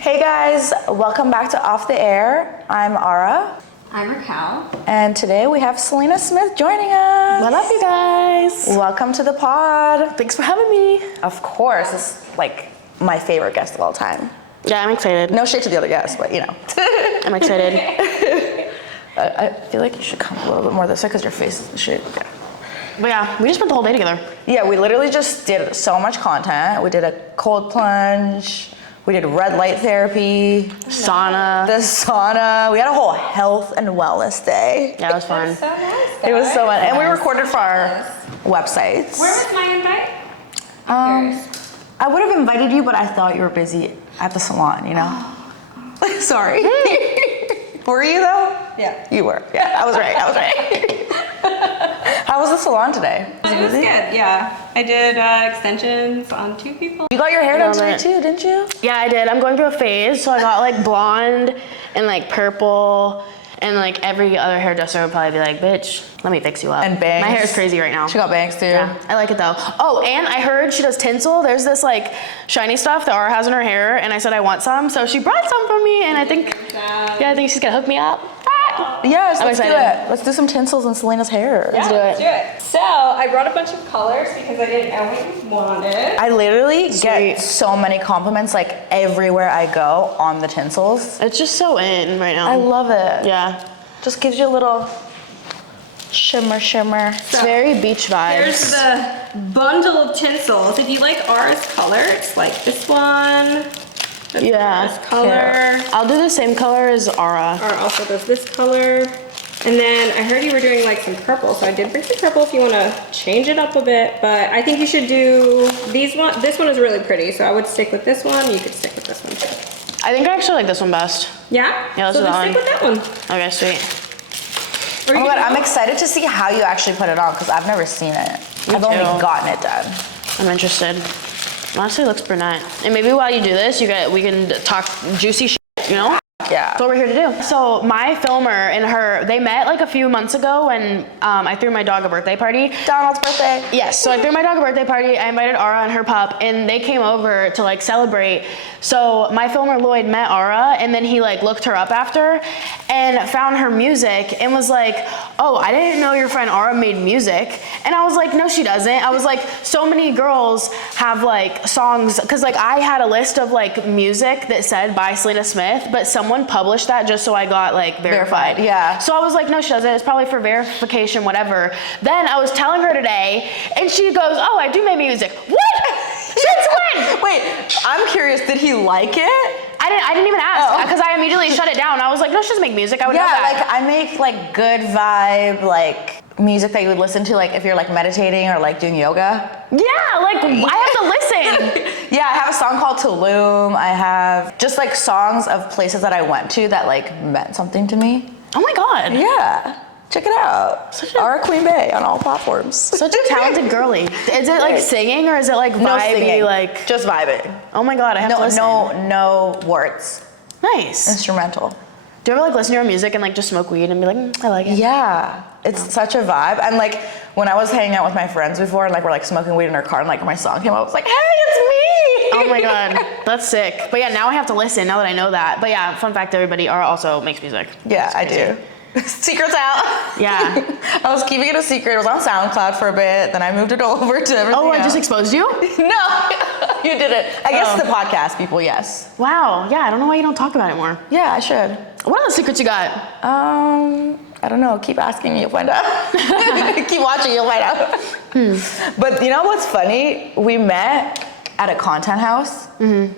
Hey guys, welcome back to Off the Air. I'm Ara. I'm Raquel. And today we have Selena Smith joining us. What up, you guys? Welcome to the pod. Thanks for having me. Of course, it's like my favorite guest of all time. Yeah, I'm excited. No shade to the other guests, but you know. I'm excited. I feel like you should come a little bit more this way because your face is shit. Yeah. But yeah, we just spent the whole day together. Yeah, we literally just did so much content. We did a cold plunge. We did red light therapy. Sauna. The sauna. We had a whole health and wellness day. Yeah, it was fun. So nice, guys. It was so fun. And we recorded for our websites. Where was my invite? I would have invited you, but I thought you were busy at the salon, you know? Sorry. Were you though? Yeah. You were. Yeah, I was right. How was the salon today? It was good, yeah. I did extensions on 2 people. You got your hair done Love today it. too, didn't you? Yeah, I did. I'm going through a phase, so I got like blonde and like purple, and like every other hairdresser would probably be like, bitch, let me fix you up. And bangs. My hair is crazy right now. She got bangs too. Yeah, I like it though. Oh, and I heard she does tinsel. There's this like shiny stuff that Ara has in her hair, and I said I want some, so she brought some for me, and I think she's gonna hook me up. Yes, I'm let's do excited. it. Let's do some tinsels in Selena's hair. Yeah, do let's it. do it. So I brought a bunch of colors because I didn't know what you wanted. I literally Sweet. get so many compliments like everywhere I go on the tinsels. It's just so in right now. I love it. Yeah, Just gives you a little shimmer. it's very beach vibes. Here's the bundle of tinsels. If you like Ara's color, it's like this one. This Yeah, color. I'll do the same color as Ara. Ara also does this color. And then I heard you were doing like some purple, so I did bring some purple if you want to change it up a bit. But I think you should do these one. This one is really pretty, so I would stick with this one. You could stick with this one too. I think I actually like this one best. Yeah? Yeah, let's so do just that stick with that one. Okay, sweet. Or Oh you my god, can- I'm excited to see how you actually put it on because I've never seen it. I've only too. gotten it done. I'm interested. Honestly, it looks brunette. And maybe while you do this, we can talk juicy shit, you know? Yeah. That's what we're here to do. So my filmer and they met like a few months ago when I threw my dog a birthday party. Donald's birthday. Yes, so I threw my dog a birthday party. I invited Ara and her pup, and they came over to like celebrate. So my filmer Lloyd met Ara, and then he like looked her up after, and found her music, and was like, "Oh, I didn't know your friend Ara made music." And I was like, "No, she doesn't." I was like, "So many girls have like songs," because like I had a list of like music that said by Selena Smith, but someone published that just so I got like verified. Yeah. So I was like, no, she doesn't. It's probably for verification, whatever. Then I was telling her today, and she goes, "Oh, I do make music." What? Since when? Wait, I'm curious, did he like it? I didn't even ask Oh. because I immediately shut it down. I was like, no, she doesn't make music. I would know Yeah, that. like I make like good vibe, like music that you would listen to like if you're like meditating or like doing yoga. Yeah, like I have to listen. Yeah, I have a song called Tulum. I have just like songs of places that I went to that like meant something to me. Oh my God. Yeah, check it out. Ara Queen Bay on all platforms. Such a talented girlie. Is it like singing or is it like vibey? No singing, Like, just vibing. oh my God, I have to listen. No words. Nice. Instrumental. Do you ever like listen to your music and like just smoke weed and be like, I like it? Yeah, it's such a vibe. And like when I was hanging out with my friends before and like we're like smoking weed in our car and like my song came up, I was like, hey, it's me. Oh my God, that's sick. But yeah, now I have to listen now that I know that. But yeah, fun fact to everybody, Ara also makes music. Yeah, I do. Secret's out. Yeah. I was keeping it a secret. It was on SoundCloud for a bit. Then I moved it over to everything Oh, I else. just exposed you? No, you did it. I guess the podcast people, yes. Wow, yeah, I don't know why you don't talk about it more. Yeah, I should. What other secrets you got? I don't know. Keep asking me, you'll find out. Keep watching, you'll find out. But you know what's funny? We met at a content house, and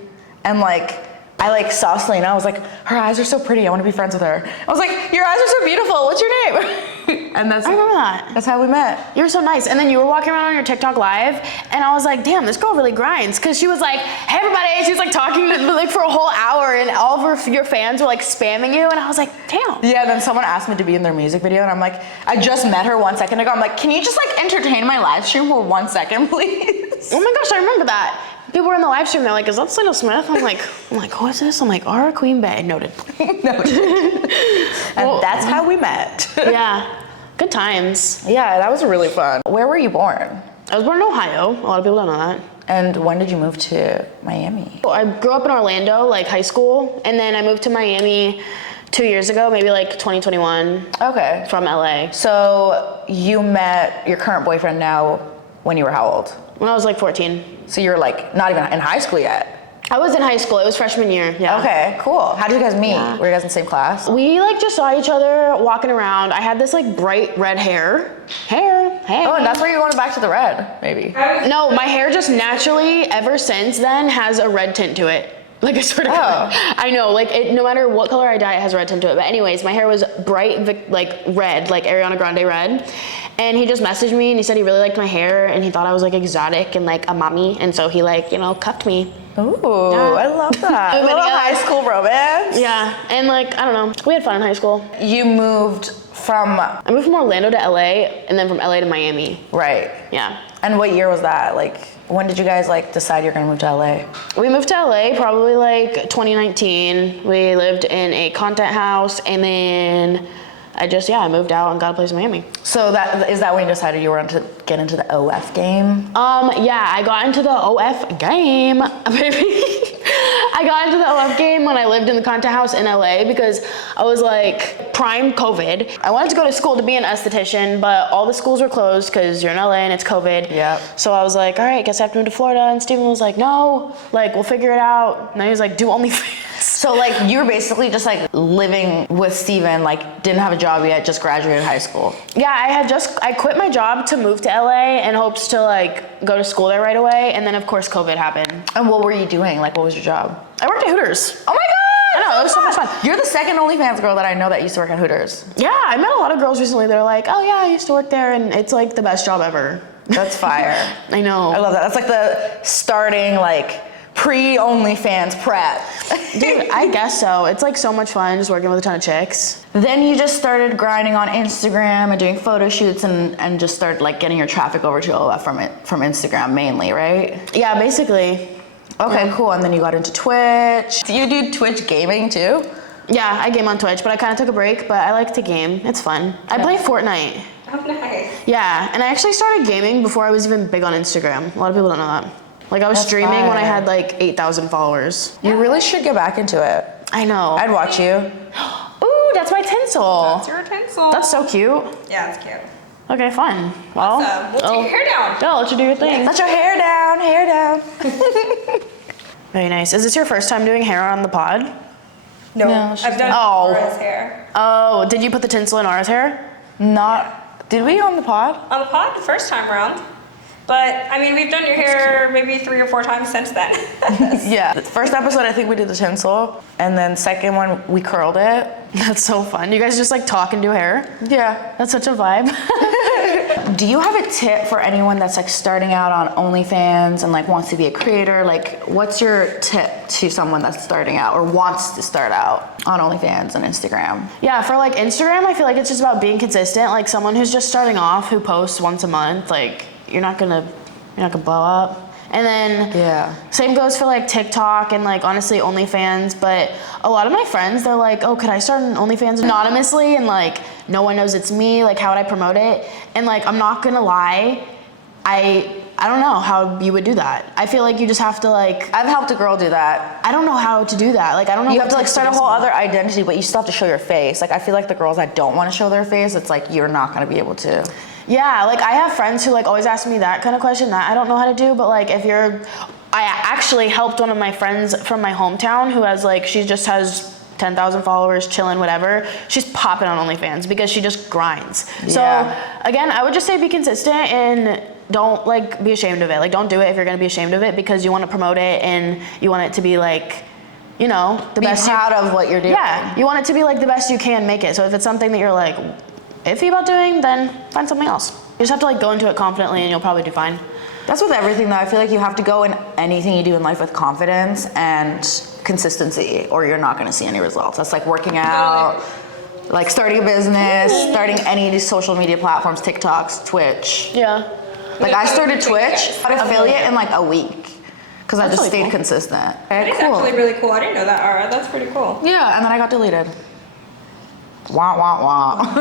like I like saw Selena. I was like, her eyes are so pretty. I want to be friends with her. I was like, your eyes are so beautiful. What's your name? And I remember that. that's how we met. You were so nice. And then you were walking around on your TikTok live, and I was like, damn, this girl really grinds. Because she was like, hey, everybody. She was like talking to, like for a whole hour, and all of your fans were like spamming you. And I was like, damn. Yeah, then someone asked me to be in their music video, and I'm like, I just met her 1 second ago. I'm like, can you just like entertain my live stream for 1 second, please? Oh my gosh, I remember that. People were in the live stream, they're like, is that Selena Smith? I'm like, who is this? I'm like, Ara Queen Bay. Noted. And that's how we met. Yeah. Good times. Yeah, that was really fun. Where were you born? I was born in Ohio. A lot of people don't know that. And when did you move to Miami? I grew up in Orlando, like high school, and then I moved to Miami 2 years ago, maybe like 2021. Okay. From LA. So you met your current boyfriend now when you were how old? When I was like 14. So you're like not even in high school yet? I was in high school. It was freshman year. Yeah. Okay, cool. How did you guys meet? Yeah. Were you guys in the same class? We like just saw each other walking around. I had this like bright red hair. Hey. Oh, and that's where you're going back to the red, maybe. No, my hair just naturally, ever since then, has a red tint to it. Like, I swear to God. I know, like, no matter what color I dye, it has a red tint to it. But anyways, my hair was bright, like, red, like Ariana Grande red. And he just messaged me, and he said he really liked my hair, and he thought I was, like, exotic and, like, a mommy. And so he, like, cuffed me. Ooh, I love that. A little high school romance. Yeah, and, like, I don't know. We had fun in high school. You moved from... I moved from Orlando to LA, and then from LA to Miami. Right. Yeah. And what year was that? Like, when did you guys, like, decide you're gonna move to LA? We moved to LA probably, like, 2019. We lived in a content house, and then I moved out and got a place in Miami. So is that when you decided you were to get into the OF game? Yeah, I got into the OF game, baby. I got into the OF game when I lived in the content house in LA because I was like prime COVID. I wanted to go to school to be an esthetician, but all the schools were closed because you're in LA and it's COVID. Yeah. So I was like, all right, guess I have to move to Florida. And Steven was like, no, like we'll figure it out. And he was like, do OnlyFans. So like you were basically just like living with Steven, like didn't have a job yet, just graduated high school. Yeah, I quit my job to move to LA in hopes to like go to school there right away. And then of course COVID happened. And what were you doing? Like what was your job? I worked at Hooters. Oh my God! I know, it was so much fun. You're the second OnlyFans girl that I know that used to work at Hooters. Yeah, I met a lot of girls recently that are like, oh yeah, I used to work there and it's like the best job ever. That's fire. I know. I love that. That's like the starting like pre-OnlyFans prep. Dude, I guess so. It's like so much fun just working with a ton of chicks. Then you just started grinding on Instagram and doing photo shoots and just started like getting your traffic over to OF from Instagram mainly, right? Yeah, basically. Okay, cool. And then you got into Twitch. Do you do Twitch gaming too? Yeah, I game on Twitch, but I kind of took a break, but I like to game. It's fun. I play Fortnite. Oh, nice. Yeah, and I actually started gaming before I was even big on Instagram. A lot of people don't know that. Like I was streaming when I had like 8,000 followers. You really should get back into it. I know. I'd watch you. Ooh, that's my tinsel. That's your tinsel. That's so cute. Yeah, it's cute. Okay, fun. Well, We'll take your hair down. Yeah, let you do your thing. Let your hair down, hair down. Very nice. Is this your first time doing hair on the pod? No, No, I've done Aura's hair. Oh, did you put the tinsel in Aura's hair? Did we on the pod? On the pod the first time around. But, I mean, we've done your hair maybe 3 or 4 times since then. Yeah. The first episode, I think we did the tinsel. And then second one, we curled it. That's so fun. You guys just like talk and do hair? Yeah. That's such a vibe. Do you have a tip for anyone that's like starting out on OnlyFans and like wants to be a creator? Like, what's your tip to someone that's starting out or wants to start out on OnlyFans and Instagram? Yeah, for like Instagram, I feel like it's just about being consistent. Like someone who's just starting off who posts once a month, like you're not gonna blow up. And then same goes for like TikTok and like honestly OnlyFans, but a lot of my friends, they're like, oh, could I start an OnlyFans anonymously and like no one knows it's me, like how would I promote it? And like I'm not gonna lie, I don't know how you would do that. I feel like you just have to like I've helped a girl do that. I don't know how to do that. Like I don't know. You have to like start a whole other identity, but you still have to show your face. Like I feel like the girls that don't want to show their face, it's like you're not gonna be able to. Yeah, like I have friends who like always ask me that kind of question that I don't know how to do, but like I actually helped one of my friends from my hometown who has like, she just has 10,000 followers, chilling, whatever. She's popping on OnlyFans because she just grinds. Yeah. So again, I would just say be consistent and don't like be ashamed of it. Like don't do it if you're gonna be ashamed of it because you want to promote it and you want it to be like, you know, the best. Be proud of what you're doing. Yeah, you want it to be like the best you can make it. So if it's something that you're like iffy about doing, then find something else. You just have to like go into it confidently and you'll probably do fine. That's with everything though. I feel like you have to go in anything you do in life with confidence and consistency or you're not gonna see any results. That's like working out, like starting a business, starting any social media platforms, TikToks, Twitch. Yeah. Like I started Twitch, got affiliate in like a week because I just really stayed cool. consistent. It's actually really cool. I didn't know that, Aura. That's pretty cool. Yeah, and then I got deleted. Wah, wah, wah.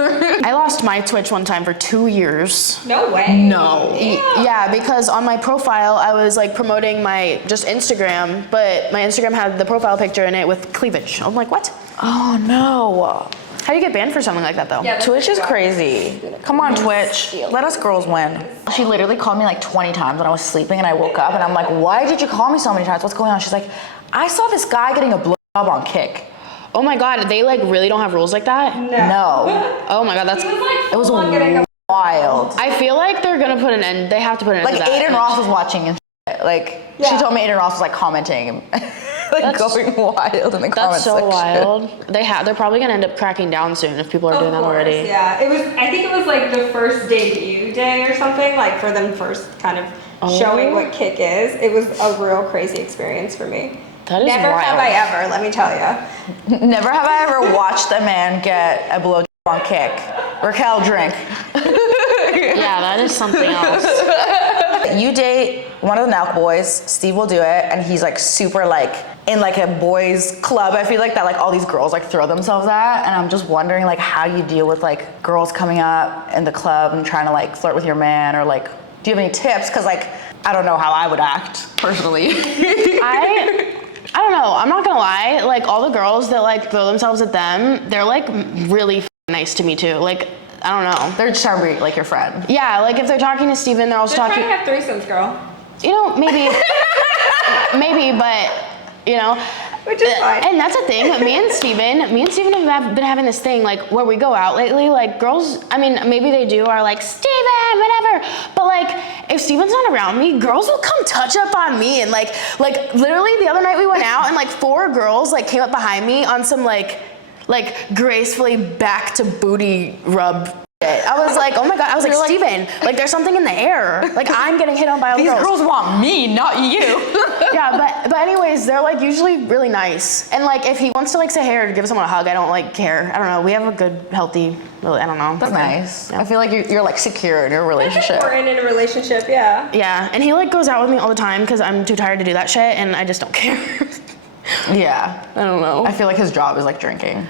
I lost my Twitch one time for 2 years. No way. No. Yeah, because on my profile, I was like promoting my just Instagram, but my Instagram had the profile picture in it with cleavage. I'm like, what? Oh no. How do you get banned for something like that though? Yeah, Twitch is crazy. Come on, Twitch. Let us girls win. She literally called me like 20 times when I was sleeping and I woke up and I'm like, why did you call me so many times? What's going on? She's like, I saw this guy getting a blowjob on Kick. Oh my God, they like really don't have rules like that? No. Oh my God, that's, It was wild. I feel like they're gonna put an end, they have to put an end Like to that. Aiden Ross was watching and shit. Like, she told me Aiden Ross was like commenting and like going wild in the comments That's so section. wild. They're probably gonna end up cracking down soon if people are doing that already. Yeah, it was. I think it was like the first debut day or something, like for them first kind of showing what Kick is. It was a real crazy experience for me. That is Never wild. have I ever, let me tell you. Never have I ever watched a man get a blowjob on Kick. Raquel, drink. Yeah, that is something else. You date one of the Nelk boys, Steve will do it, and he's like super like in like a boys club. I feel like that like all these girls like throw themselves at, and I'm just wondering like how you deal with like girls coming up in the club and trying to like flirt with your man, or like do you have any tips? Cause like I don't know how I would act personally. I don't know, I'm not gonna lie, like all the girls that like throw themselves at them, they're like really nice to me too. Like, I don't know. They're just trying to be like your friend. Yeah, like if they're talking to Steven, they're also They're talking. trying to have threesomes, girl. You know, maybe, maybe, but you know. Which is fine. And that's the thing, me and Steven have been having this thing, like, where we go out lately, like, girls, I mean, maybe they do, are like, Steven, whatever, but, like, if Steven's not around me, girls will come touch up on me, and, like, literally, the other night we went out, and, like, 4 girls, like, came up behind me on some, like, gracefully back to booty rub shit. I was like, oh my God, I was like, Steven, like, there's something in the air, like, I'm getting hit on by all the These girls want me, not you. Yeah, but anyways, they're like usually really nice. And like if he wants to like say hey or give someone a hug, I don't like care. I don't know. We have a good, healthy, I don't know. That's nice. Yeah. I feel like you're like secure in your relationship. We're in a relationship, yeah. Yeah, and he like goes out with me all the time because I'm too tired to do that shit and I just don't care. Yeah. I don't know. I feel like his job is like drinking.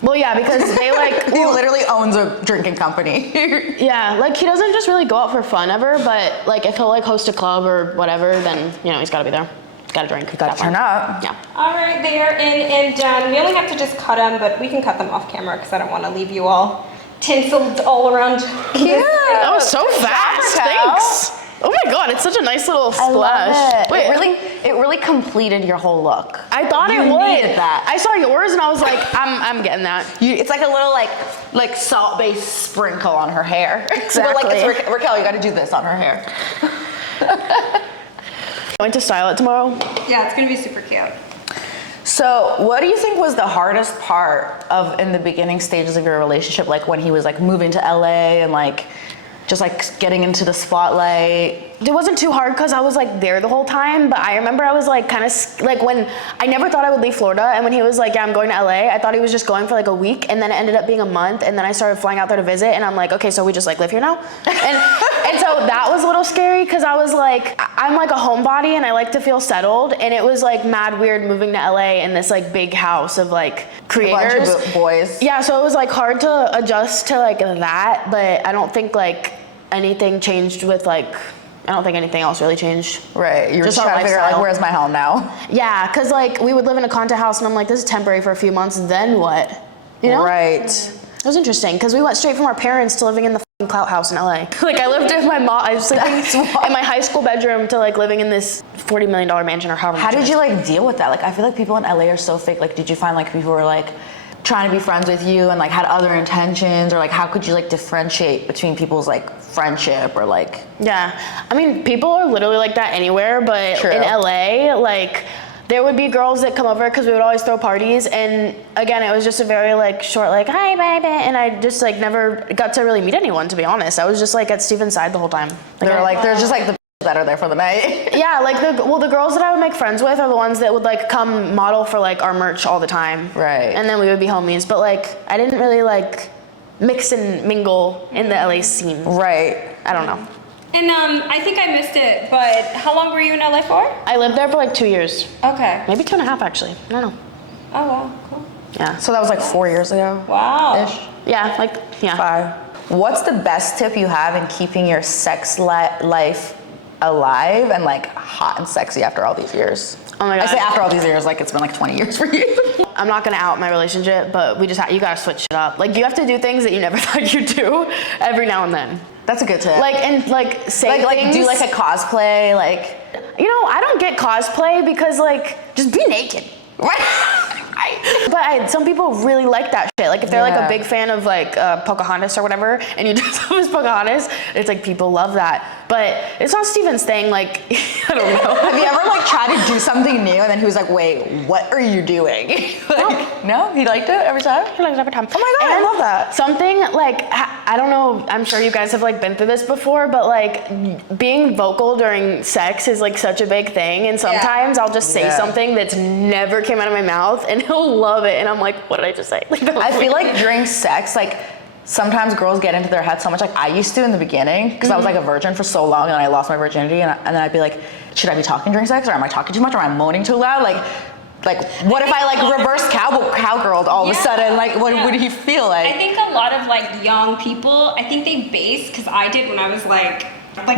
Well, yeah, because they like... He literally owns a drinking company. Yeah, like he doesn't just really go out for fun ever, but like if he'll like host a club or whatever, then, you know, he's gotta be there. He's gotta drink. Gotta turn up. Yeah. All right, they are in and done. We only have to just cut them, but we can cut them off camera because I don't want to leave you all tinseled all around. Cute. That was so fast. Thanks. Oh my God, it's such a nice little splash. I love it. Wait, It really completed your whole look. I thought You it would. needed that. I saw yours and I was like, I'm getting that. It's like a little like salt-based sprinkle on her hair. Exactly. So like it's Raquel, you got to do this on her hair. Going to style it tomorrow. Yeah, it's gonna be super cute. So what do you think was the hardest part of in the beginning stages of your relationship, like when he was like moving to LA and like just like getting into the spotlight? It wasn't too hard because I was like there the whole time, but I remember I was like kind of like when I never thought I would leave Florida, and when he was like, yeah, I'm going to LA, I thought he was just going for like a week, and then it ended up being a month, and then I started flying out there to visit, and I'm like, okay, so we just like live here now? And so that was a little scary because I was like, I'm like a homebody and I like to feel settled, and it was like mad weird moving to LA in this like big house of like creators. A bunch of boys. Yeah, so it was like hard to adjust to like that, but I don't think like anything changed with like, I don't think anything else really changed. Right, you're just our trying to figure out like, lifestyle. where's my home now? Yeah, because like we would live in a content house and I'm like, this is temporary for a few months, then what? You know? Right. It was interesting because we went straight from our parents to living in the f***ing clout house in LA. Like I lived with my mom, I was sleeping in my high school bedroom to like living in this $40 million mansion or however much How it did is. you like deal with that? Like I feel like people in LA are so fake. Like did you find like people were like trying to be friends with you and like had other intentions, or like how could you like differentiate between people's like friendship or like? Yeah, I mean, people are literally like that anywhere, but True. in LA, like, there would be girls that come over because we would always throw parties, and again, it was just a very like short, like, hi, baby, and I just like never got to really meet anyone, to be honest. I was just like at Steven's side the whole time. They're like there's just like the that are there for the night. Yeah, like the girls that I would make friends with are the ones that would like come model for like our merch all the time. Right. And then we would be homies, but like I didn't really like mix and mingle in the LA scene. Right. I don't know. And I think I missed it, but how long were you in LA for? I lived there for like 2 years. Okay. Maybe 2.5 actually. I don't know. Oh wow, cool. Yeah. So that was like 4 years ago. Wow. Ish. Yeah, like, yeah. 5. What's the best tip you have in keeping your sex life alive and like hot and sexy after all these years? Oh my God. I say after all these years, like it's been like 20 years for you. I'm not gonna out my relationship, but we just you gotta switch it up. Like you have to do things that you never thought you'd do every now and then. That's a good tip. Like and like say like things. do like a cosplay, like You know, I don't get cosplay because like just be naked. But some people really like that shit. Like if they're like a big fan of like Pocahontas or whatever, and you dress up as Pocahontas, it's like people love that. But it's not Steven's thing. Like I don't know. Have you ever like tried to do something new and then he was like, "Wait, what are you doing?" Like, no, he liked it every time. He likes it every time. Oh my God, I love that. Something like I don't know. I'm sure you guys have like been through this before, but like being vocal during sex is like such a big thing. And sometimes I'll just say something that's never came out of my mouth, and he'll love it. And I'm like, what did I just say? Like, I feel like during sex, like sometimes girls get into their head so much, like I used to in the beginning, because I was like a virgin for so long and I lost my virginity, and then I'd be like, should I be talking during sex, or am I talking too much, or am I moaning too loud? Like what if I like reverse cowgirled all of a sudden? Like what would he feel like? I think a lot of like young people, I think they base, because I did when I was like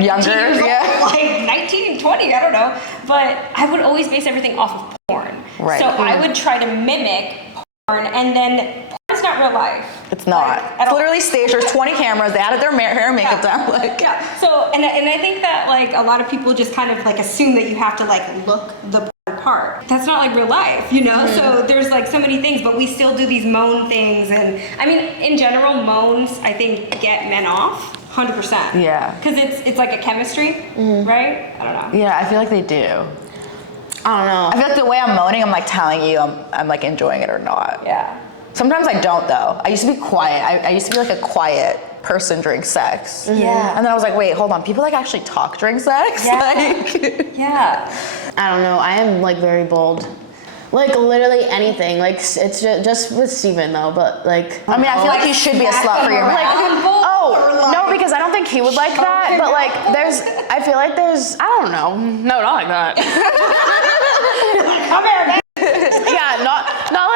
younger, years old, yeah. like 19, 20, I don't know. But I would always base everything off of porn. Right. So I would try to mimic porn, and then porn's not real life. It's not. Like, It's literally staged. There's 20 cameras. They added their hair and makeup down. Like, So, and I think that like a lot of people just kind of like assume that you have to like look the part. That's not like real life, you know? So there's like so many things, but we still do these moan things. And I mean, in general, moans, I think, get men off 100%. Yeah. Because it's like a chemistry, right? I don't know. yeah, I feel like they do. I don't know. I feel like the way I'm moaning, I'm like telling you I'm like enjoying it or not. Yeah. Sometimes I don't though. I used to be quiet. I used to be like a quiet person during sex. Yeah. And then I was like, wait, hold on. People like actually talk during sex? Yeah. Like, Yeah. I don't know. I am like very bold. Like literally anything. Like it's just with Steven though, but like. I mean, I feel like you should be a slut for your man. Oh, no, because I don't think he would like that. But like I feel like there's, I don't know. No, not like that. Come here, man. Yeah, not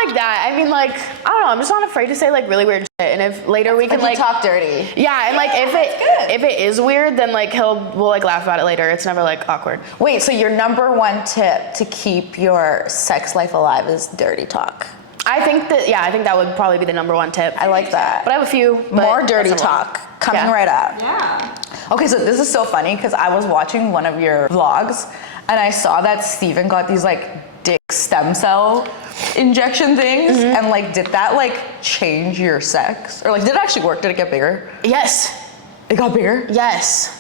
like that. I mean, like, I don't know. I'm just not afraid to say like really weird shit. And if later we can Like, like you talk dirty. Yeah, and like if it is weird, then like we'll like laugh about it later. It's never like awkward. Wait, so your number one tip to keep your sex life alive is dirty talk. I think that would probably be the number one tip. I like that. But I have a few. but More dirty that's number one. talk coming right up. Yeah. Okay, so this is so funny because I was watching one of your vlogs and I saw that Steven got these like dick stem cell injection things, and like did that like change your sex, or like did it actually work? Did it get bigger? Yes. It got bigger? Yes.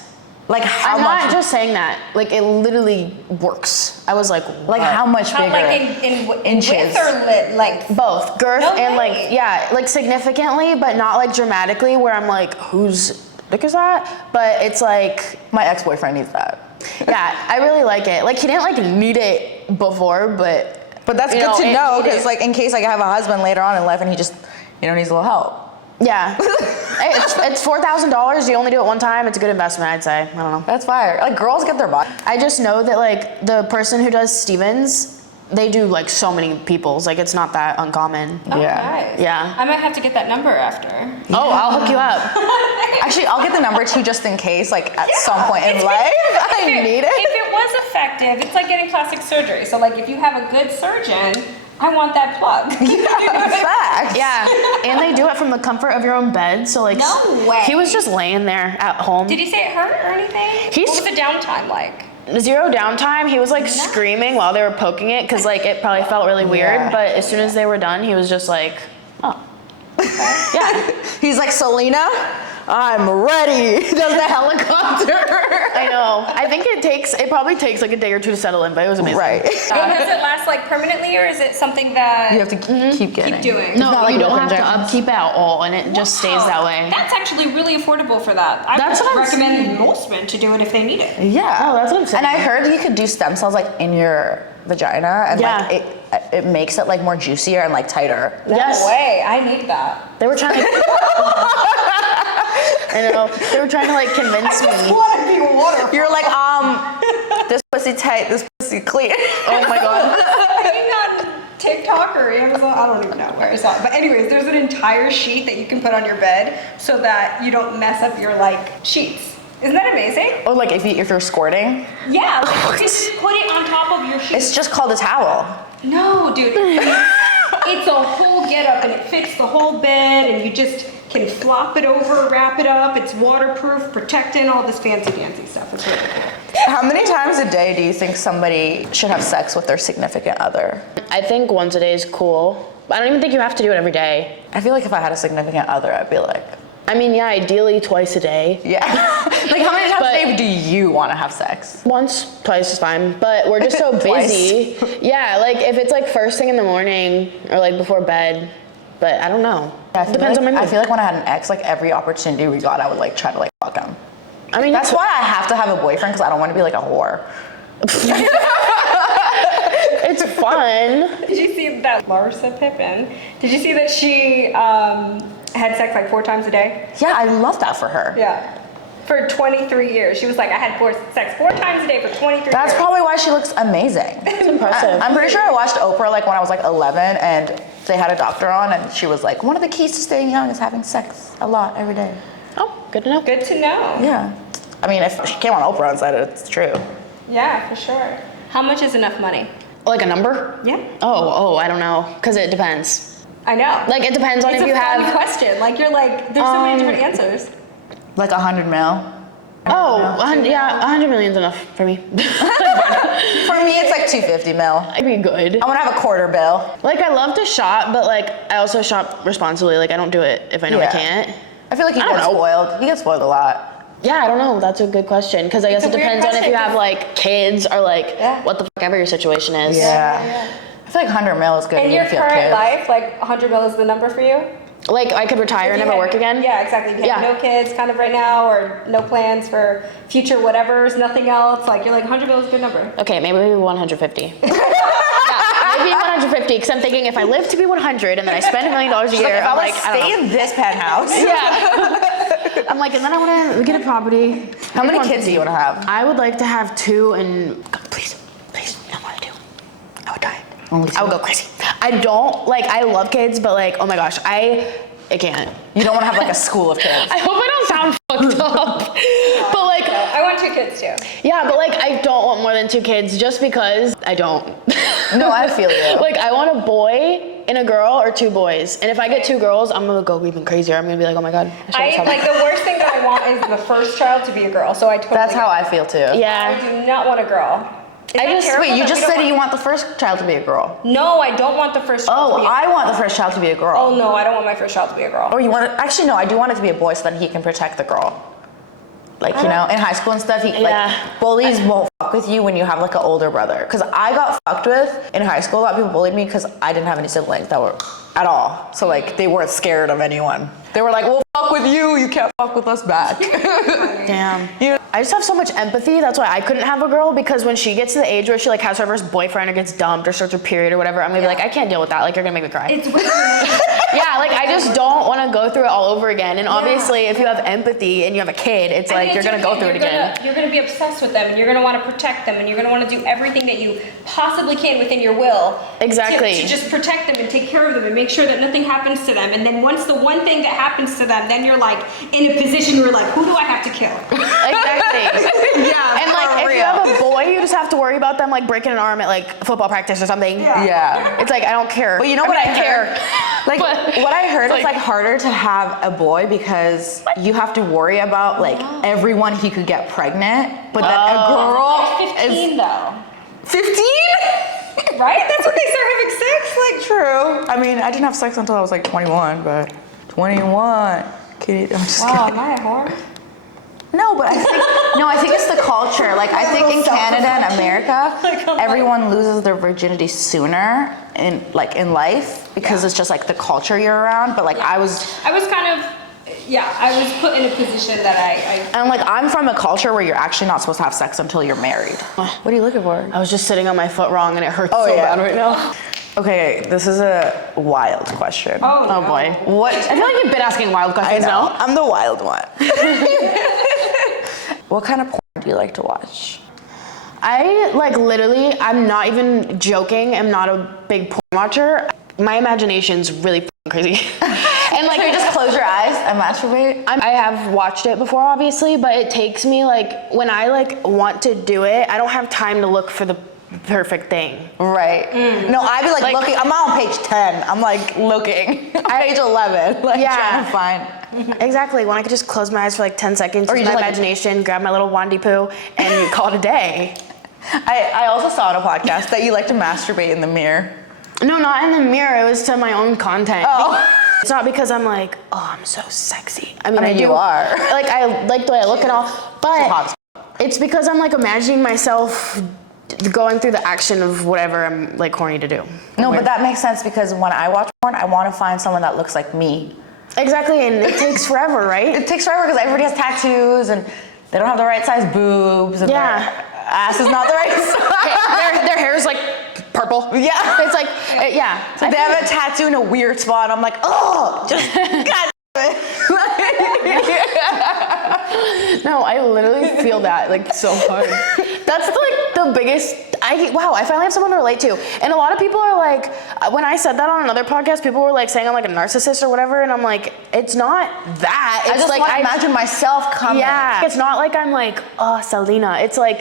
Like how I'm much? not just saying that. Like it literally works. I was like, like how much bigger? Like in Inches. width or length? both girth No and way. like like significantly, but not like dramatically where I'm like, whose dick is that? But it's like, My ex-boyfriend needs that. yeah, I really like it. Like he didn't like need it before, but That's you good to it know needed because it. like in case I have a husband later on in life and he just needs a little help. Yeah. it's $4,000. You only do it one time. It's a good investment, I'd say. I don't know. That's fire. Like girls get their body. I just know that like the person who does Stevens, they do like so many people's. Like it's not that uncommon. Oh, Yeah. nice. Yeah. I might have to get that number after. Oh, I'll hook you up. Actually, I'll get the number too just in case, like at some point in life I need it. If it was effective, it's like getting plastic surgery. So like if you have a good surgeon, I want that plug. Facts. Yeah, and they do it from the comfort of your own bed. So like, No way. He was just laying there at home. Did he say it hurt or anything? He's- What was the downtime like? Zero downtime. He was like screaming while they were poking it because like it probably felt really weird. Yeah. But as soon as they were done, he was just like, oh, yeah. He's like, Selena, I'm ready. Does the helicopter. I know. I think it probably takes like a day or two to settle in, but it was amazing. Right. And does it last like permanently, or is it something that You have to keep getting. keep doing? No, not like you don't milk have to injections. upkeep it at all, and it just stays that way. That's actually really affordable for that. I That's what would I'm recommend saying. most men to do it if they need it. Yeah. Oh, that's what I'm saying. And I heard you could do stem cells like in your vagina, and Yeah. like it makes it like more juicier and like tighter. Yes. No way, I need that. They were trying to. I know. They were trying to like convince me. want to be water. You're like, this pussy tight, this pussy clean. Oh my god. Are you on TikTok or Amazon. I don't even know where I saw it. But anyways, there's an entire sheet that you can put on your bed so that you don't mess up your like sheets. Isn't that amazing? Or like if you're squirting. Yeah, like, just put it on top of your sheet. It's just called a towel. No, dude. It's a whole get up and it fits the whole bed and you just can flop it over, wrap it up. It's waterproof, protecting, all this fancy stuff. It's really cool. How many times a day do you think somebody should have sex with their significant other? I think once a day is cool. I don't even think you have to do it every day. I feel like if I had a significant other, I'd be like, I mean, yeah, ideally twice a day. yeah. Like how many times a day do you want to have sex? Once, twice is fine, but we're just so busy. Yeah, like if it's like first thing in the morning or like before bed, but I don't know. Yeah, Depends on my mood. I feel like when I had an ex, like every opportunity we got, I would like try to like fuck him. I mean, That's why I have to have a boyfriend because I don't want to be like a whore. it's fun. Did you see that Larsa Pippen? Did you see that she had sex like 4 times a day? Yeah, I love that for her. Yeah. For 23 years. She was like, I had sex 4 times a day for 23 That's years. probably why she looks amazing. It's impressive. I'm pretty sure I watched Oprah like when I was like 11 and they had a doctor on and she was like, one of the keys to staying young is having sex a lot every day. Oh, good to know. Good to know. Yeah. I mean, if she came on Oprah and said it, it's true. Yeah, for sure. How much is enough money? Like a number? Yeah. Oh, I don't know, because it depends. I know. Like it depends on if you have. It's a fun question. Like you're like, there's so many different answers. Like 100 mil. Oh, 100 million's enough for me. For me, it's like 250 mil. I'd be good. I want to have a quarter bill. Like I love to shop, but like I also shop responsibly. Like I don't do it if I know I can't. I feel like he I don't gets know. spoiled. He gets spoiled a lot. Yeah, I don't know. That's a good question because I guess it It's a weird depends on if you question, have like kids or like what the fuck ever your situation is. Yeah. I feel like 100 mil is good. In even your if you have current kids. life, like 100 mil is the number for you? Like I could retire and If you never had- work again. Yeah, exactly. If you have no kids kind of right now or no plans for future whatevers, nothing else, like you're like 100 mil is a good number. Okay, maybe 150. Yeah, maybe 150 because I'm thinking if I live to be 100 and then I spend $1 million a year, If I I'm would like, I don't stay know. in this penthouse. Yeah. I'm like, and then I want to get a property. How many kids do you want to have? I would like to have 2 and please, no more than 2. I would die. I would go crazy. I don't like. I love kids, but like, oh my gosh, I can't. You don't want to have like a school of kids. I hope I don't sound fucked up. But like, I want 2 kids too. yeah, but like, I don't want more than 2 kids just because I don't. No, I feel you. Like, I want a boy and a girl or 2 boys. And if I get 2 girls, I'm gonna go even crazier. I'm gonna be like, oh my god. Like the worst thing that I want is the first child to be a girl. So I totally. That's how I feel too. I Yeah. do not want a girl. Wait, you just said you want the first child to be a girl. No, I don't want the first child to be a I want the first child to be a girl. Oh no, I don't want my first child to be a girl. Or you want it? Actually, no. I do want it to be a boy, so then he can protect the girl. Like you know, in high school and stuff, like bullies won't fuck with you when you have like an older brother. Because I got fucked with in high school. A lot of people bullied me because I didn't have any siblings that were at all. So like they weren't scared of anyone. They were like, "We'll fuck with you. You can't fuck with us back." Damn. You know? I just have so much empathy. That's why I couldn't have a girl because when she gets to the age where she like has her first boyfriend or gets dumped or starts her period or whatever, I'm gonna be like, I can't deal with that. Like you're gonna make me cry. It's weird. Yeah, like I just don't want to go through it all over again. And obviously, if you have empathy and you have a kid, it's like you're gonna go through it again. You're gonna be obsessed with them, and you're gonna want to protect them, and you're gonna want to do everything that you possibly can within your will. Exactly. To just protect them and take care of them and make sure that nothing happens to them. And then once the one thing that happens to them, then you're like in a position where you're like, who do I have to kill? Exactly. Yeah. And like if you have a boy, you just have to worry about them like breaking an arm at like football practice or something. Yeah. It's like I don't care. But you know what I care. Like But, what I heard, like- it's like harder to have a boy because you have to worry about like everyone he could get pregnant, but then a girl 15 though. 15? Right? That's when they start having sex. Like True. I mean, I didn't have sex until I was like 21, but 21. Kidding. I'm just wow, kidding. am I a whore? No, but I think it's the culture. Like I think in Canada and America, everyone loses their virginity sooner in life because it's just like the culture you're around. But like I was kind of, I was put in a position that and like I'm from a culture where you're actually not supposed to have sex until you're married. What are you looking for? I was just sitting on my foot wrong and it hurts so bad right now. Okay, this is a wild question. Oh boy. What? I feel like you've been asking wild questions now. I'm the wild one. What kind of porn do you like to watch? I like literally, I'm not even joking, I'm not a big porn watcher. my imagination's really crazy. And like, So you just close your eyes and masturbate? I have watched it before, obviously, but it takes me like, when I like want to do it, I don't have time to look for the perfect thing. Right. No, I'd be like looking. I'm not on page 10. I'm like looking. Page 11. Like trying to find. Exactly. When I could just close my eyes for like 10 seconds, Or use you my just, like- imagination, grab my little wandy poo, and call it a day. I also saw on a podcast that you like to masturbate in the mirror. No, not in the mirror. It was to my own content. Oh. It's not because I'm like, oh, I'm so sexy. I mean, I do. You are. Like, I like the way I look and all, Hot. but it's because I'm like imagining myself going through the action of whatever I'm like horny to do. No, but that makes sense because when I watch porn, I want to find someone that looks like me. Exactly, and it takes forever, right? It takes forever because everybody has tattoos and they don't have the right size boobs and Yeah. their ass is not the right size. their hair is like purple. Yeah. It's like, yeah. So they have a tattoo in a weird spot. I'm like, oh, just God damn it. No, I literally feel that like so hard. That's like the biggest. Wow, I finally have someone to relate to. And a lot of people are like, when I said that on another podcast, people were like saying I'm like a narcissist or whatever, and I'm like, it's not that. It's I just like want to imagine myself coming. Yeah, it's not like I'm like, oh, Selena. It's like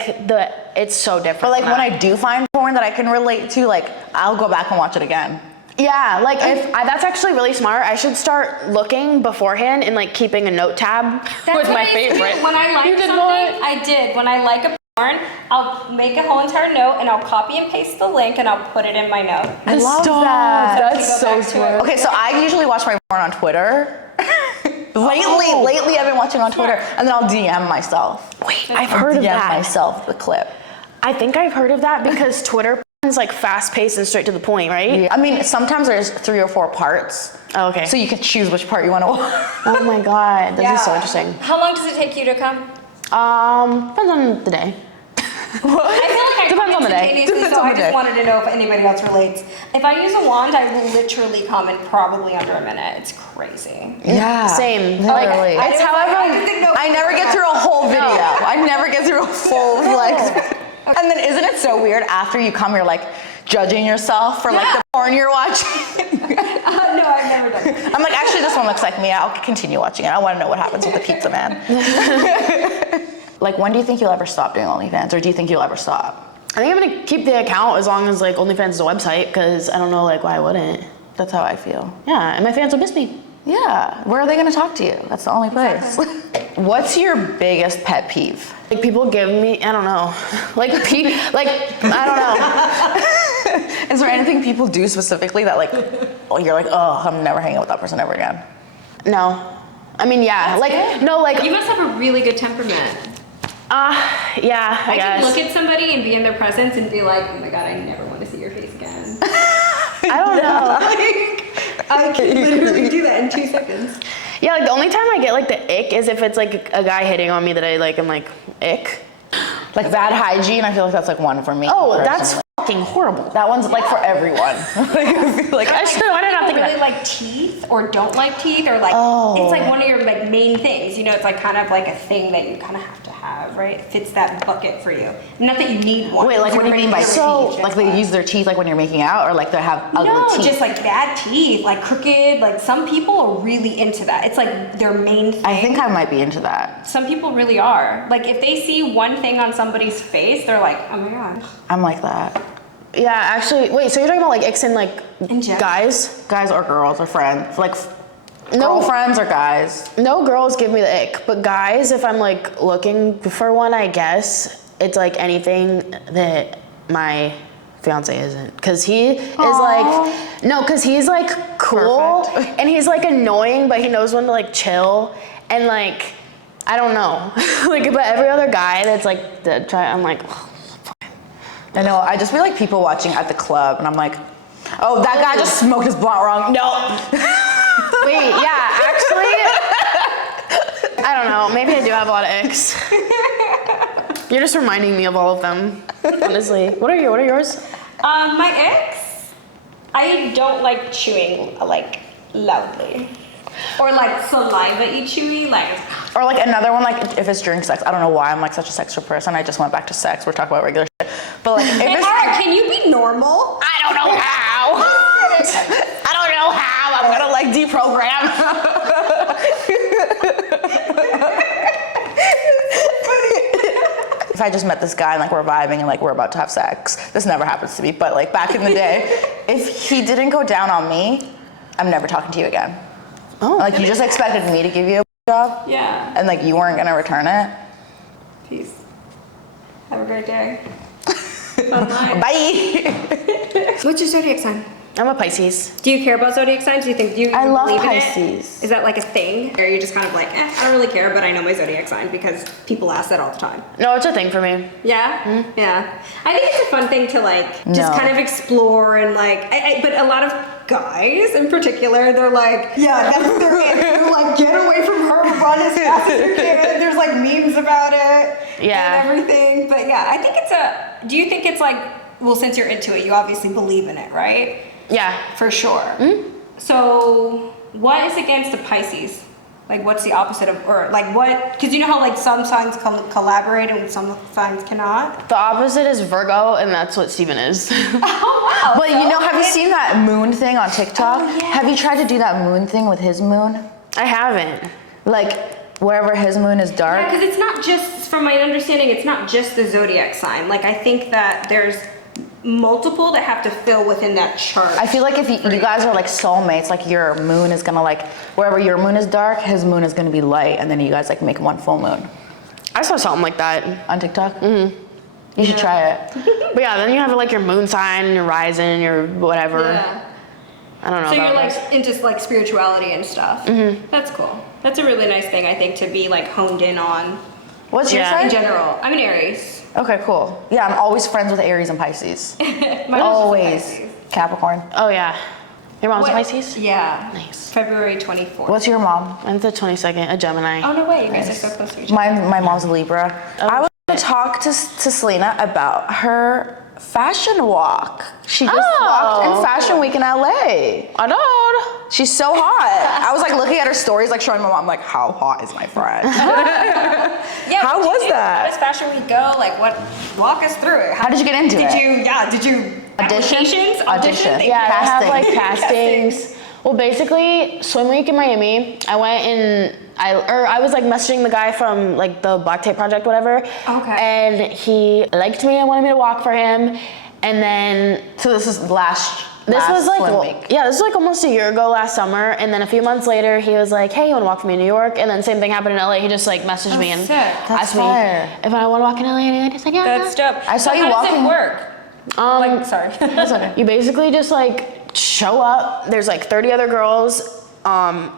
it's so different. But like from when that. I do find porn that I can relate to, like I'll go back and watch it again. Yeah, like that's actually really smart. I should start looking beforehand and like keeping a note tab That's with what my I do. favorite. When I like You did something, not? I did. When I like a porn, I'll make a whole entire note and I'll copy and paste the link and I'll put it in my note. I love that. That's Go so back to smart. it. Okay, so I usually watch my porn on Twitter. Lately I've been watching on Twitter, and then I'll DM myself. Wait, I've heard of DM that. myself the clip. I think I've heard of that because Twitter is like fast paced and straight to the point, right? I mean, sometimes there's 3 or 4 parts. Oh, okay. So you can choose which part you want to watch. Oh my god, this is so interesting. How long does it take you to come? Depends on the day. I feel like I Depends come on the day. instantaneously, Depends so on I the just day. wanted to know if anybody else relates. If I use a wand, I will literally come in probably under a minute. It's crazy. Yeah. Same. Literally. Like, it's however. I never get through a whole video. I never get through a full like. And then isn't it so weird after you come, you're like judging yourself for like the porn you're watching? No, I've never done it. I'm like, actually, this one looks like me. I'll continue watching it. I want to know what happens with the pizza man. Like, when do you think you'll ever stop doing OnlyFans, or do you think you'll ever stop? I think I'm gonna keep the account as long as like OnlyFans is a website, because I don't know like why I wouldn't. That's how I feel. Yeah, and my fans will miss me. Yeah. Where are they going to talk to you? That's the only place. What's your biggest pet peeve? Like people give me, I don't know, like I don't know. Is there anything people do specifically that like, oh, you're like, oh, I'm never hanging out with that person ever again? No, I mean yeah, like no, like You must have a really good temperament. yeah, I I guess. can look at somebody and be in their presence and be like, oh my god, I never want to see your face again. I don't know. I can literally do that in 2 seconds. Yeah, like the only time I get like the ick is if it's like a guy hitting on me that I like am like ick. Like bad hygiene, I feel like that's like one for me. Oh, personally. that's fucking horrible. That one's like for everyone. like, I should, why did I not think of really that? like teeth or don't like teeth or like Oh. it's like one of your like main things. You know, it's like kind of like a thing that you kind of have to have, right? It fits that bucket for you. Not that you need one. Wait, like what do you mean by So, teeth? Like they use their teeth like when you're making out, or like they have ugly No, teeth? just like bad teeth, like crooked. Like some people are really into that. It's like their main thing. I think I might be into that. Some people really are. Like if they see one thing on somebody's face, they're like, oh my god. I'm like that. Yeah, actually, wait. So you're talking about like icks and like In general. guys? Guys or girls or friends, like No. girlfriends or guys. No girls give me the ick, but guys, if I'm like looking for one, I guess it's like anything that my fiance isn't, because he is like because he's like cool Perfect. and he's like annoying, but he knows when to like chill and like I don't know, like but every other guy that's like I'm like. I know. I just feel like people watching at the club, and I'm like, oh, that guy just smoked his blunt wrong. No. Wait, yeah, actually, I don't know. Maybe I do have a lot of icks. You're just reminding me of all of them, honestly. What are yours? My ex, I don't like chewing like loudly. Or like saliva-y chewy, like Or like another one, like if it's during sex. I don't know why I'm like such a sexual person. I just went back to sex. We're talking about regular shit. But like if it's Alright, can you be normal? I don't know how. I don't know how I'm gonna like deprogram. If I just met this guy and like we're vibing and like we're about to have sex, this never happens to me, but like back in the day, if he didn't go down on me, I'm never talking to you again. Oh. Like you just expected me to give you a job? Yeah. And like you weren't gonna return it? Peace. Have a great day. Bye. Bye! What's your zodiac sign? I'm a Pisces. Do you care about zodiac signs? Do you I love believe in it? Pisces. Is that like a thing? Or are you just kind of like, I don't really care, but I know my zodiac sign because people ask that all the time? No, it's a thing for me. Yeah? Mm-hmm. Yeah. I think it's a fun thing to like, just No. kind of explore and like, but a lot of guys in particular, they're like, yeah, that's what they're in. Like, get away from her, run as fast as you can. There's like memes about it. Yeah. And everything. But yeah, I think do you think it's like, well, since you're into it, you obviously believe in it, right? Yeah. For sure. So, what is against the Pisces? Like, what's the opposite of, or like what? Because you know how like some signs collaborate and some signs cannot. The opposite is Virgo, and that's what Steven is. Oh wow! But you know, have you seen that moon thing on TikTok? Oh, yeah. Have you tried to do that moon thing with his moon? I haven't. Like, wherever his moon is dark? Yeah, because it's not just, from my understanding, it's not just the zodiac sign. Like, I think that there's multiple that have to fill within that chart. I feel like if you guys are like soulmates, like your moon is gonna like, wherever your moon is dark, his moon is gonna be light, and then you guys like make one full moon. I saw something like that. On TikTok? Mm-hmm. You should try it. But yeah, then you have like your moon sign, and your rising, and your whatever. Yeah. I don't know. So you're about like those. into like spirituality and stuff. Mm-hmm. That's cool. That's a really nice thing, I think, to be like honed in on What's your Yeah. in sign? general. I'm an Aries. Okay, cool. Yeah, I'm always friends with Aries and Pisces. My Always. Pisces. Capricorn. Oh yeah. Your mom's a What- Pisces? Yeah. Nice. February 24th. What's your mom? I'm the 22nd, a Gemini. Oh no way, you guys are so close to each other. My mom's a Libra. I was gonna talk to Selena about her fashion walk. She just walked in Fashion Week in LA. I know. She's so hot. I was like looking at her stories, like showing my mom, like, how hot is my friend? Yeah, How what did was you do? that? How does Fashion Week go? Like, walk us through it. How did you get into it? Did you Audition? Auditions? Yeah, I have like Casting. castings. Well, basically, swim week in Miami, I went and I was like messaging the guy from like the Black Tape Project, whatever. Okay. And he liked me and wanted me to walk for him. And then So this is last this was like, swim well, week. yeah, this was like almost a year ago last summer. And then a few months later, he was like, hey, you want to walk for me in New York? And then same thing happened in LA. He just like messaged me and sick. asked me fire. if I want to walk in LA. And I just said, yeah. That's dope. I saw So you how walking- does it work? Like, sorry. That's okay. You basically just like show up. There's like 30 other girls.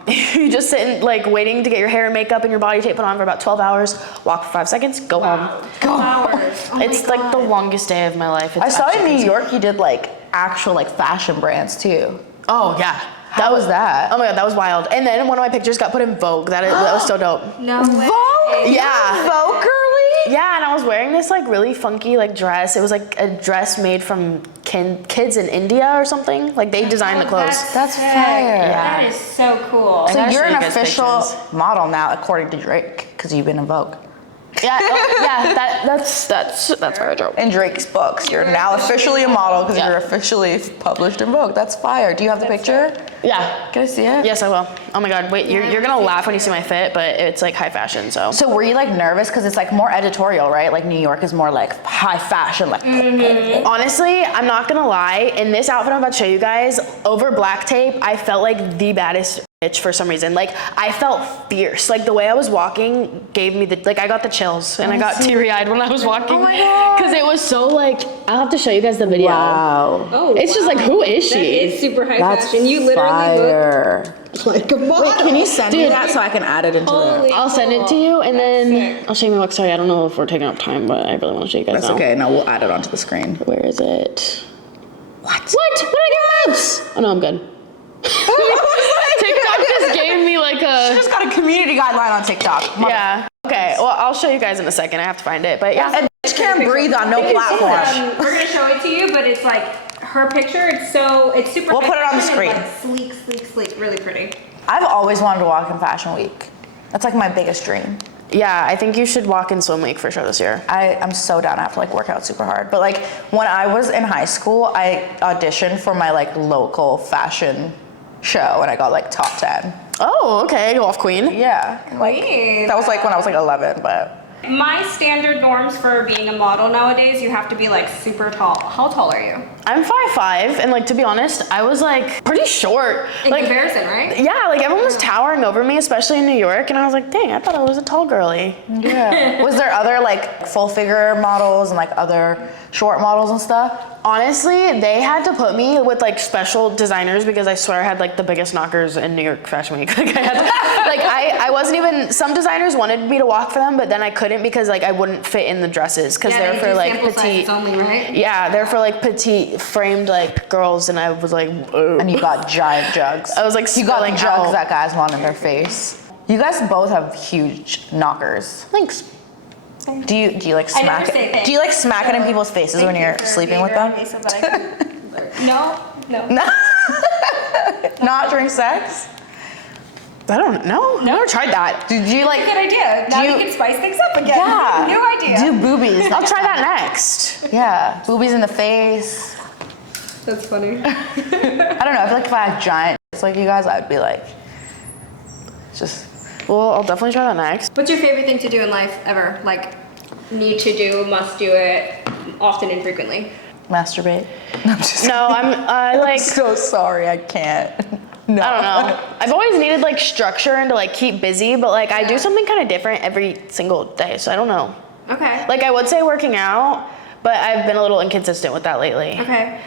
You just sit in, like waiting to get your hair and makeup and your body tape put on for about 12 hours. Walk for 5 seconds. Go home. 12 hours. Oh my It's like the God. longest day of my life. It's I saw in absolutely New crazy. York you did like actual like fashion brands too. Oh yeah. How was that? Oh my God, that was wild. And then one of my pictures got put in Vogue. That was so dope. No way. Vogue? Yeah. Vogue girly? Yeah, and I was wearing this like really funky like dress. It was like a dress made from kids in India or something. Like they designed the clothes. That's sick. fire. That is so cool. So gotta you're show you an guys official pictures. model now, according to Drake, because you've been in Vogue. Yeah, that's where I drove. In Drake's books, you're now officially a model because Yeah. you're officially published in Vogue. That's fire. Do you have the picture? Yeah. Can I see it? Yes, I will. Oh my God, wait, you're gonna laugh when you see my fit, but it's like high fashion, so. So were you like nervous because it's like more editorial, right? Like New York is more like high fashion, like. Honestly, I'm not gonna lie, in this outfit I'm about to show you guys, over black tape, I felt like the baddest bitch for some reason. Like, I felt fierce. Like, the way I was walking gave me like, I got the chills, and I got teary-eyed when I was walking. Oh my God. Because it was so like, I'll have to show you guys the video. Wow. Oh, It's just like, who is she? That is super high That's fashion. You literally fire. look like a model. Wait, can you send me Dude. that so I can add it into the? Holy I'll send it to you, and then sick. I'll show you my look. Sorry, I don't know if we're taking up time, but I really want to show you guys That's now. okay. No, we'll add it onto the screen. Where is it? What? What? What did I get lips? Oh no, I'm good. TikTok just gave me like She a just got a community guideline on TikTok. yeah. Okay, well I'll show you guys in a second. I have to find it, but yeah. And bitch can't breathe on no platform. We're gonna show it to you, but it's like her picture. It's super. We'll put it on the fashion screen. and, like, sleek, really pretty. I've always wanted to walk in Fashion Week. That's like my biggest dream. Yeah, I think you should walk in Swim Week for sure this year. I'm so down. I have to like work out super hard. But like when I was in high school, I auditioned for my like local fashion show and I got like top 10. Oh, okay, golf queen. Yeah. Like, that was like when I was like 11, but. My standard norms for being a model nowadays, you have to be like super tall. How tall are you? I'm 5'5", and like to be honest, I was like pretty short. In like, comparison, right? Yeah, like everyone was towering over me, especially in New York, and I was like, dang, I thought I was a tall girly. Yeah. Was there other like full figure models and like other short models and stuff? Honestly, they had to put me with like special designers because I swear I had like the biggest knockers in New York Fashion Week. Like I had to, like I wasn't even, some designers wanted me to walk for them, but then I couldn't because like I wouldn't fit in the dresses because they're for like petite. Only, right? Yeah, they're for like petite framed like girls, and I was like, ugh. And you got giant jugs. I was like, you got the spilling jugs out. that guys want in their face. You guys both have huge knockers. Thanks. Do you like smack it? Do you like smack it in people's faces when you're sleeping with them? No. Not during sex? I don't know. I never tried that. Did you like? Good idea. Now you can spice things up again. Yeah. New idea. Do boobies? I'll try that next. Yeah, boobies in the face. That's funny. I don't know. I feel like if I had giant tits like you guys, I'd be like, just. Well, I'll definitely try that next. What's your favorite thing to do in life ever? Like, need to do, must do it, often and frequently? Masturbate. No, I'm just No, I like. I'm so sorry. I can't. No. I don't know. I've always needed like structure and to like keep busy, but like I do something kind of different every single day, so I don't know. Okay. Like I would say working out, but I've been a little inconsistent with that lately. Okay.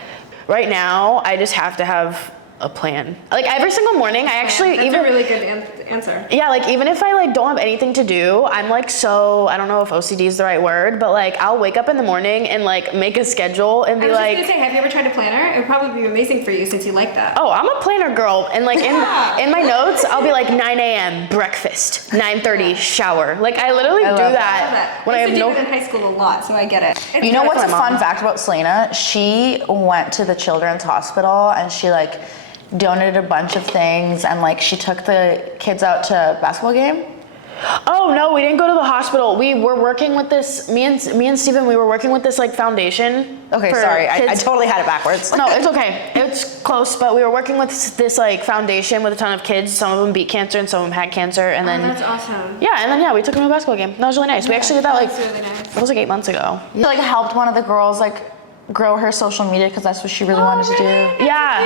Right now, I just have to have a plan. Like every single morning, I actually That's even a really good answer. yeah, like even if I like don't have anything to do, I'm like so I don't know if OCD is the right word, but like I'll wake up in the morning and like make a schedule and be I was like, just gonna say, have you ever tried a planner? It would probably be amazing for you since you like that. oh, I'm a planner girl, and like in my notes, I'll be like 9 a.m. breakfast, 9:30 shower. Like I literally do love that when I have used to no. do it in high school a lot, so I get it. You know what's a my mom. fun fact about Selena? She went to the children's hospital and she like donated a bunch of things and like she took the kids out to a basketball game. Oh no, we didn't go to the hospital. We were working with this. Me and Steven, we were working with this like foundation. Okay, for sorry, I kids. totally had it backwards. No, it's okay. It's close, but we were working with this like foundation with a ton of kids. Some of them beat cancer and some of them had cancer, and then That's awesome. yeah, and then yeah, we took them to a basketball game. That was really nice. We actually did that like That's really nice. that was like 8 months ago. You like helped one of the girls like grow her social media because that's what she really wanted to do. Yeah,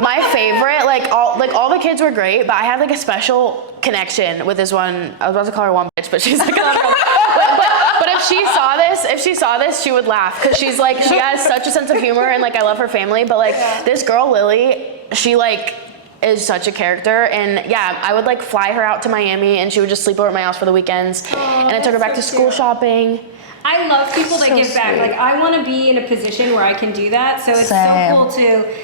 my favorite, like all the kids were great, but I had like a special connection with this one. I was about to call her one bitch, but she's like, but if she saw this, she would laugh because she's like, she has such a sense of humor and like I love her family. But like this girl Lily, she like is such a character, and yeah, I would like fly her out to Miami, and she would just sleep over at my house for the weekends, and I took her back to school shopping. I love people that So give back. sweet. Like I want to be in a position where I can do that. So it's Same. so cool to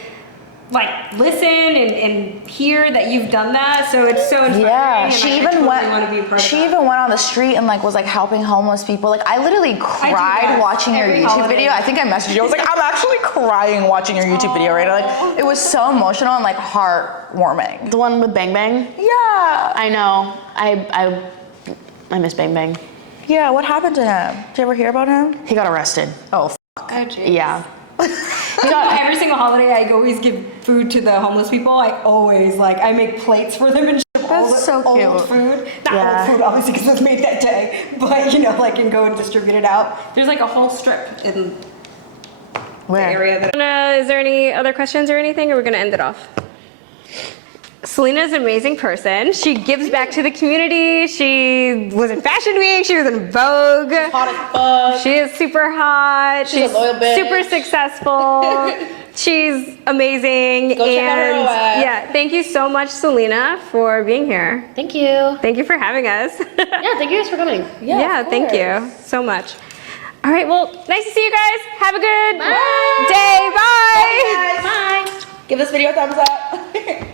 like listen and hear that you've done that. So it's so inspiring. Yeah, and she I even totally went. want to be a part She of that. even went on the street and like was like helping homeless people. Like I literally cried that watching your every YouTube holiday. video. I think I messaged you. I was like, I'm actually crying watching your YouTube video right now. Like it was so emotional and like heartwarming. The one with Bang Bang. Yeah. I know. I miss Bang Bang. Yeah. What happened to him? Did you ever hear about him? He got arrested. Oh. Oh, geez. Yeah. Every single holiday, I always give food to the homeless people. I always I make plates for them and ship all the That's so old cute. food. Not Yeah. old food, obviously, because it was made that day. But and go and distribute it out. There's like a whole strip in the Where? area. Is there any other questions or anything, or we're gonna end it off? Selena's an amazing person. She gives back to the community. She was in Fashion Week. She was in Vogue. Hot as fuck. She is super hot. She's a loyal bitch. Super successful. She's amazing. Go check out her OS. yeah, thank you so much, Selena, for being here. Thank you. Thank you for having us. Yeah, thank you guys for coming. Yeah, thank you so much. All right, well, nice to see you guys. Have a good day. Bye. Bye. Give this video a thumbs up.